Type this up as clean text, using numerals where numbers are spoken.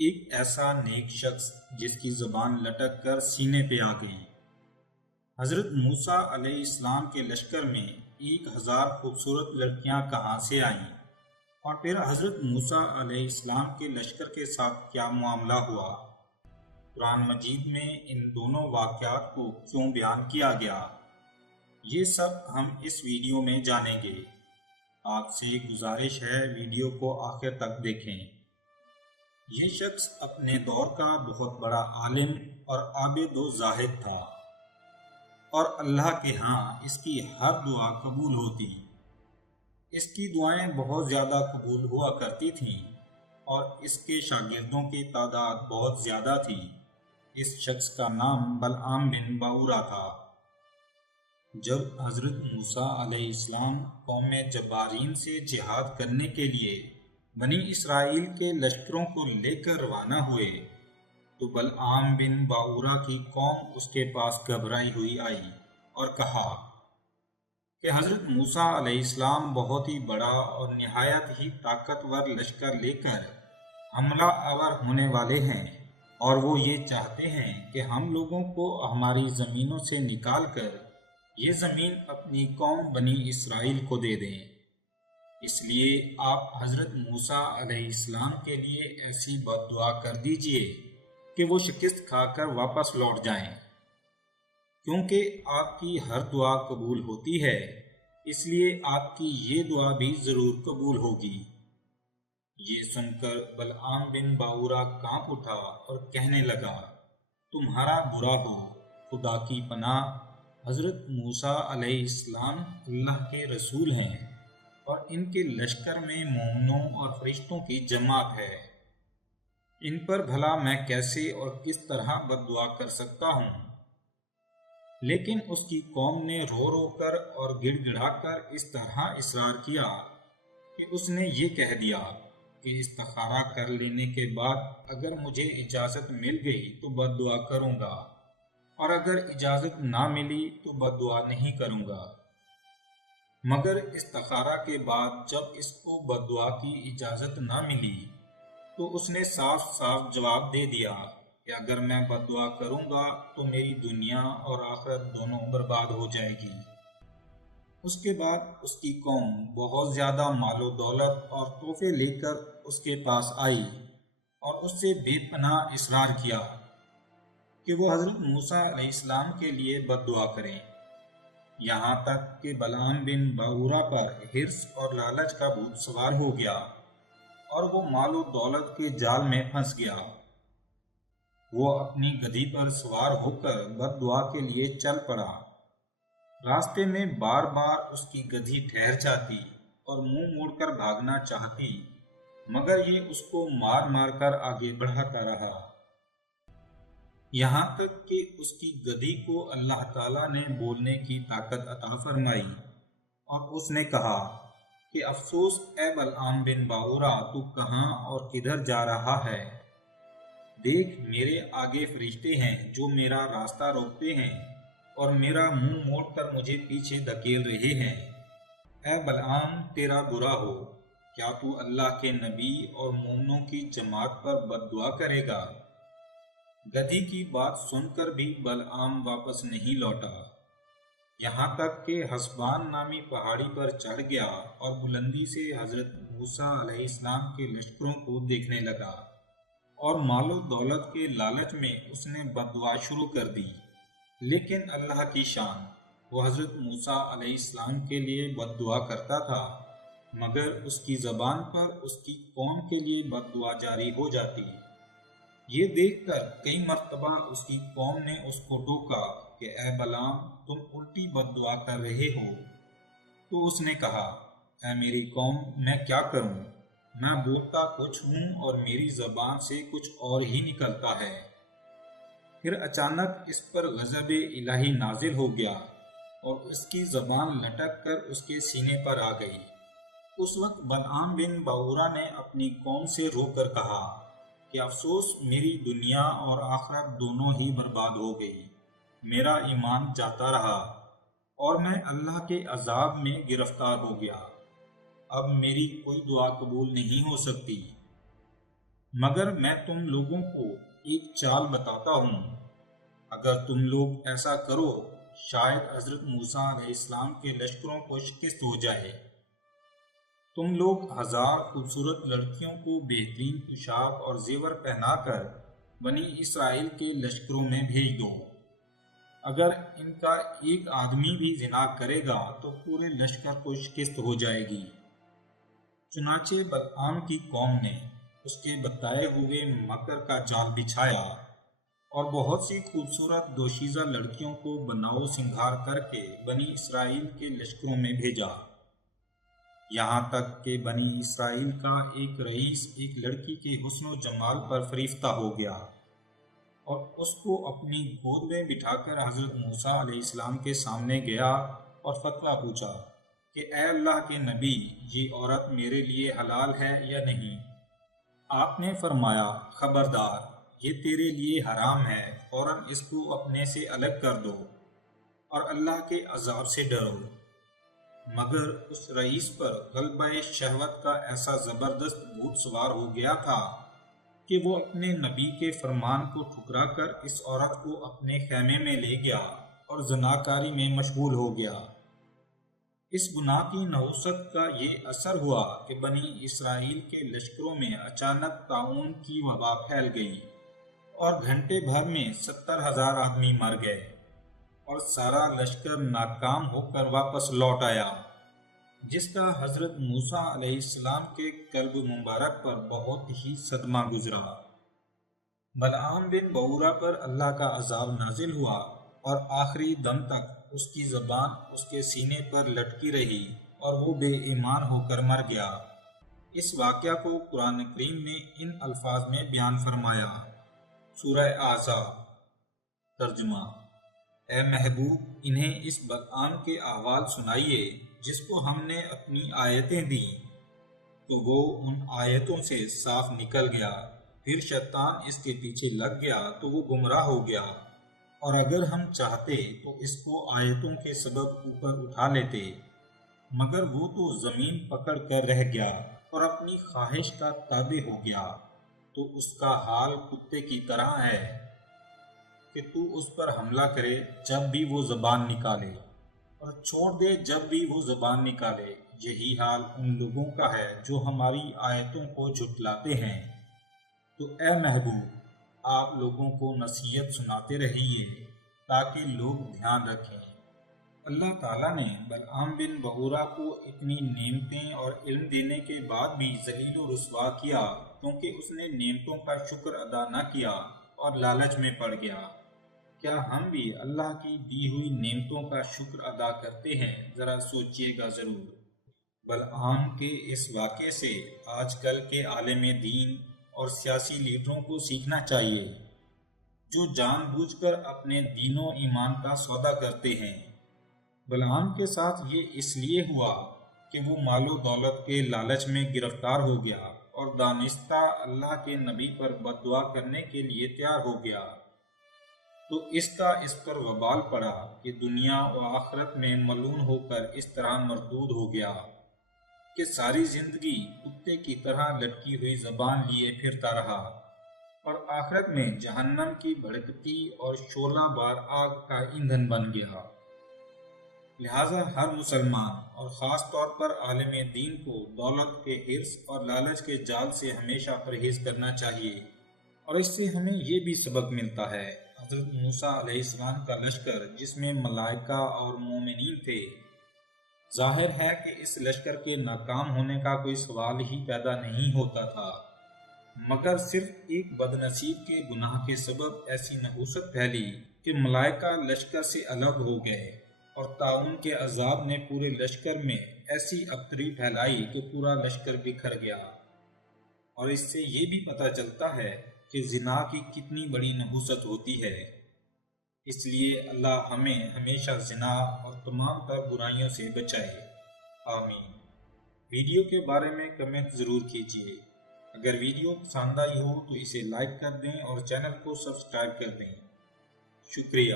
ایک ایسا نیک شخص جس کی زبان لٹک کر سینے پہ آ گئی۔ حضرت موسیٰ علیہ السلام کے لشکر میں 1000 خوبصورت لڑکیاں کہاں سے آئیں، اور پھر حضرت موسیٰ علیہ السلام کے لشکر کے ساتھ کیا معاملہ ہوا؟ قرآن مجید میں ان دونوں واقعات کو کیوں بیان کیا گیا؟ یہ سب ہم اس ویڈیو میں جانیں گے۔ آپ سے گزارش ہے ویڈیو کو آخر تک دیکھیں۔ یہ شخص اپنے دور کا بہت بڑا عالم اور عابد و زاہد تھا، اور اللہ کے ہاں اس کی ہر دعا قبول ہوتی۔ اس کی دعائیں بہت زیادہ قبول ہوا کرتی تھیں، اور اس کے شاگردوں کی تعداد بہت زیادہ تھی۔ اس شخص کا نام بلعام بن باورا تھا۔ جب حضرت موسیٰ علیہ السلام قوم جبارین سے جہاد کرنے کے لیے بنی اسرائیل کے لشکروں کو لے کر روانہ ہوئے تو بلعام بن باورا کی قوم اس کے پاس گھبرائی ہوئی آئی اور کہا کہ حضرت موسیٰ علیہ السلام بہت ہی بڑا اور نہایت ہی طاقتور لشکر لے کر حملہ آور ہونے والے ہیں، اور وہ یہ چاہتے ہیں کہ ہم لوگوں کو ہماری زمینوں سے نکال کر یہ زمین اپنی قوم بنی اسرائیل کو دے دیں۔ اس لیے آپ حضرت موسیٰ علیہ السلام کے لیے ایسی بد دعا کر دیجئے کہ وہ شکست کھا کر واپس لوٹ جائیں، کیونکہ آپ کی ہر دعا قبول ہوتی ہے، اس لیے آپ کی یہ دعا بھی ضرور قبول ہوگی۔ یہ سن کر بلعام بن باورا کانپ اٹھا اور کہنے لگا، تمہارا برا ہو، خدا کی پناہ، حضرت موسیٰ علیہ السلام اللہ کے رسول ہیں، اور ان کے لشکر میں مومنوں اور فرشتوں کی جماعت ہے۔ ان پر بھلا میں کیسے اور کس طرح بد دعا کر سکتا ہوں؟ لیکن اس کی قوم نے رو رو کر اور گڑ گڑا کر اس طرح اصرار کیا کہ اس نے یہ کہہ دیا کہ استخارہ کر لینے کے بعد اگر مجھے اجازت مل گئی تو بد دعا کروں گا، اور اگر اجازت نہ ملی تو بد دعا نہیں کروں گا۔ مگر استخارہ کے بعد جب اس کو بد دعا کی اجازت نہ ملی تو اس نے صاف صاف جواب دے دیا کہ اگر میں بد دعا کروں گا تو میری دنیا اور آخرت دونوں برباد ہو جائے گی۔ اس کے بعد اس کی قوم بہت زیادہ مال و دولت اور تحفے لے کر اس کے پاس آئی اور اس سے بے پناہ اصرار کیا کہ وہ حضرت موسیٰ علیہ السلام کے لیے بد دعا کریں، یہاں تک کہ بلعام بن باورا پر حرص اور لالچ کا بھوت سوار ہو گیا اور وہ مال و دولت کے جال میں پھنس گیا۔ وہ اپنی گدھی پر سوار ہو کر بد دعا کے لیے چل پڑا۔ راستے میں بار بار اس کی گدھی ٹھہر جاتی اور منہ موڑ کر بھاگنا چاہتی، مگر یہ اس کو مار مار کر آگے بڑھاتا رہا، یہاں تک کہ اس کی گدھی کو اللہ تعالیٰ نے بولنے کی طاقت عطا فرمائی، اور اس نے کہا کہ افسوس اے بلعام بن باورا، تو کہاں اور کدھر جا رہا ہے؟ دیکھ، میرے آگے فرشتے ہیں جو میرا راستہ روکتے ہیں اور میرا منہ موڑ کر مجھے پیچھے دھکیل رہے ہیں۔ اے بلعام، تیرا برا ہو، کیا تو اللہ کے نبی اور مومنوں کی جماعت پر بد دعا کرے گا؟ گدھی کی بات سن کر بھی بلعام واپس نہیں لوٹا، یہاں تک کہ حسبان نامی پہاڑی پر چڑھ گیا اور بلندی سے حضرت موسیٰ علیہ السلام کے لشکروں کو دیکھنے لگا، اور مال و دولت کے لالچ میں اس نے بد دعا شروع کر دی۔ لیکن اللہ کی شان، وہ حضرت موسیٰ علیہ السلام کے لیے بد دعا کرتا تھا، مگر اس کی زبان پر اس کی قوم کے لیے بد دعا جاری ہو جاتی۔ یہ دیکھ کر کئی مرتبہ اس کی قوم نے اس کو ٹوکا کہ اے بلعام، تم الٹی بد دعا کر رہے ہو۔ تو اس نے کہا، اے میری قوم، میں کیا کروں؟ میں بولتا کچھ ہوں اور میری زبان سے کچھ اور ہی نکلتا ہے۔ پھر اچانک اس پر غضب الہی نازل ہو گیا اور اس کی زبان لٹک کر اس کے سینے پر آ گئی۔ اس وقت بلعام بن باورا نے اپنی قوم سے رو کر کہا کہ افسوس، میری دنیا اور آخرت دونوں ہی برباد ہو گئی، میرا ایمان جاتا رہا اور میں اللہ کے عذاب میں گرفتار ہو گیا، اب میری کوئی دعا قبول نہیں ہو سکتی۔ مگر میں تم لوگوں کو ایک چال بتاتا ہوں، اگر تم لوگ ایسا کرو شاید حضرت موسیٰ علیہ السلام کے لشکروں کو شکست ہو جائے۔ تم لوگ 1000 خوبصورت لڑکیوں کو بہترین پوشاک اور زیور پہنا کر بنی اسرائیل کے لشکروں میں بھیج دو۔ اگر ان کا ایک آدمی بھی زنا کرے گا تو پورے لشکر کو شکست ہو جائے گی۔ چنانچہ بلعام کی قوم نے اس کے بتائے ہوئے مکر کا جال بچھایا اور بہت سی خوبصورت دوشیزہ لڑکیوں کو بناؤ سنگھار کر کے بنی اسرائیل کے لشکروں میں بھیجا، یہاں تک کہ بنی اسرائیل کا ایک رئیس ایک لڑکی کے حسن و جمال پر فریفتہ ہو گیا اور اس کو اپنی گود میں بٹھا کر حضرت موسیٰ علیہ السلام کے سامنے گیا اور فتویٰ پوچھا کہ اے اللہ کے نبی، یہ عورت میرے لیے حلال ہے یا نہیں؟ آپ نے فرمایا خبردار، یہ تیرے لیے حرام ہے، فوراً اس کو اپنے سے الگ کر دو اور اللہ کے عذاب سے ڈرو۔ مگر اس رئیس پر غلبہ شہوت کا ایسا زبردست بھوت سوار ہو گیا تھا کہ وہ اپنے نبی کے فرمان کو ٹھکرا کر اس عورت کو اپنے خیمے میں لے گیا اور زناکاری میں مشغول ہو گیا۔ اس گناہ کی نحوست کا یہ اثر ہوا کہ بنی اسرائیل کے لشکروں میں اچانک طاعون کی وبا پھیل گئی اور گھنٹے بھر میں 70,000 آدمی مر گئے اور سارا لشکر ناکام ہو کر واپس لوٹ آیا، جس کا حضرت موسیٰ علیہ السلام کے قلب مبارک پر بہت ہی صدمہ گزرا۔ بلعام بن بعورہ پر اللہ کا عذاب نازل ہوا اور آخری دم تک اس کی زبان اس کے سینے پر لٹکی رہی اور وہ بے ایمان ہو کر مر گیا۔ اس واقعہ کو قرآن کریم نے ان الفاظ میں بیان فرمایا۔ سورہ احزاب۔ ترجمہ: اے محبوب، انہیں اس بلعام کے احوال سنائیے جس کو ہم نے اپنی آیتیں دیں تو وہ ان آیتوں سے صاف نکل گیا، پھر شیطان اس کے پیچھے لگ گیا تو وہ گمراہ ہو گیا، اور اگر ہم چاہتے تو اس کو آیتوں کے سبب اوپر اٹھا لیتے، مگر وہ تو زمین پکڑ کر رہ گیا اور اپنی خواہش کا تابع ہو گیا، تو اس کا حال کتے کی طرح ہے کہ تو اس پر حملہ کرے جب بھی وہ زبان نکالے اور چھوڑ دے جب بھی وہ زبان نکالے۔ یہی حال ان لوگوں کا ہے جو ہماری آیتوں کو جھٹلاتے ہیں۔ تو اے محبوب، آپ لوگوں کو نصیحت سناتے رہیے تاکہ لوگ دھیان رکھیں۔ اللہ تعالیٰ نے بلعام بن بعورہ کو اتنی نعمتیں اور علم دینے کے بعد بھی ذلیل و رسوا کیا کیونکہ اس نے نعمتوں کا شکر ادا نہ کیا اور لالچ میں پڑ گیا۔ کیا ہم بھی اللہ کی دی ہوئی نعمتوں کا شکر ادا کرتے ہیں؟ ذرا سوچئے گا ضرور۔ بلعام کے اس واقعے سے آج کل کے عالم دین اور سیاسی لیڈروں کو سیکھنا چاہیے، جو جان بوجھ کر اپنے دین و ایمان کا سودا کرتے ہیں۔ بلعام کے ساتھ یہ اس لیے ہوا کہ وہ مال و دولت کے لالچ میں گرفتار ہو گیا اور دانستہ اللہ کے نبی پر بد دعا کرنے کے لیے تیار ہو گیا، تو اس کا اس پر وبال پڑا کہ دنیا و آخرت میں ملعون ہو کر اس طرح مردود ہو گیا کہ ساری زندگی کتے کی طرح لٹکی ہوئی زبان لیے پھرتا رہا اور آخرت میں جہنم کی بھڑکتی اور شعلہ بار آگ کا ایندھن بن گیا۔ لہٰذا ہر مسلمان اور خاص طور پر عالم دین کو دولت کے حرص اور لالچ کے جال سے ہمیشہ پرہیز کرنا چاہیے، اور اس سے ہمیں یہ بھی سبق ملتا ہے۔ حضرت موسیٰ علیہ السلام کا لشکر جس میں ملائکہ اور مومنین تھے، ظاہر ہے کہ اس لشکر کے ناکام ہونے کا کوئی سوال ہی پیدا نہیں ہوتا تھا، مگر صرف ایک بد نصیب کے گناہ کے سبب ایسی نحوست پھیلی کہ ملائکہ لشکر سے الگ ہو گئے اور طاعون کے عذاب نے پورے لشکر میں ایسی ابتری پھیلائی کہ پورا لشکر بکھر گیا۔ اور اس سے یہ بھی پتہ چلتا ہے کہ زنا کی کتنی بڑی نحوست ہوتی ہے۔ اس لیے اللہ ہمیں ہمیشہ زنا اور تمام تر برائیوں سے بچائے، آمین۔ ویڈیو کے بارے میں کمنٹ ضرور کیجیے۔ اگر ویڈیو پسند آئی ہو تو اسے لائک کر دیں اور چینل کو سبسکرائب کر دیں۔ شکریہ۔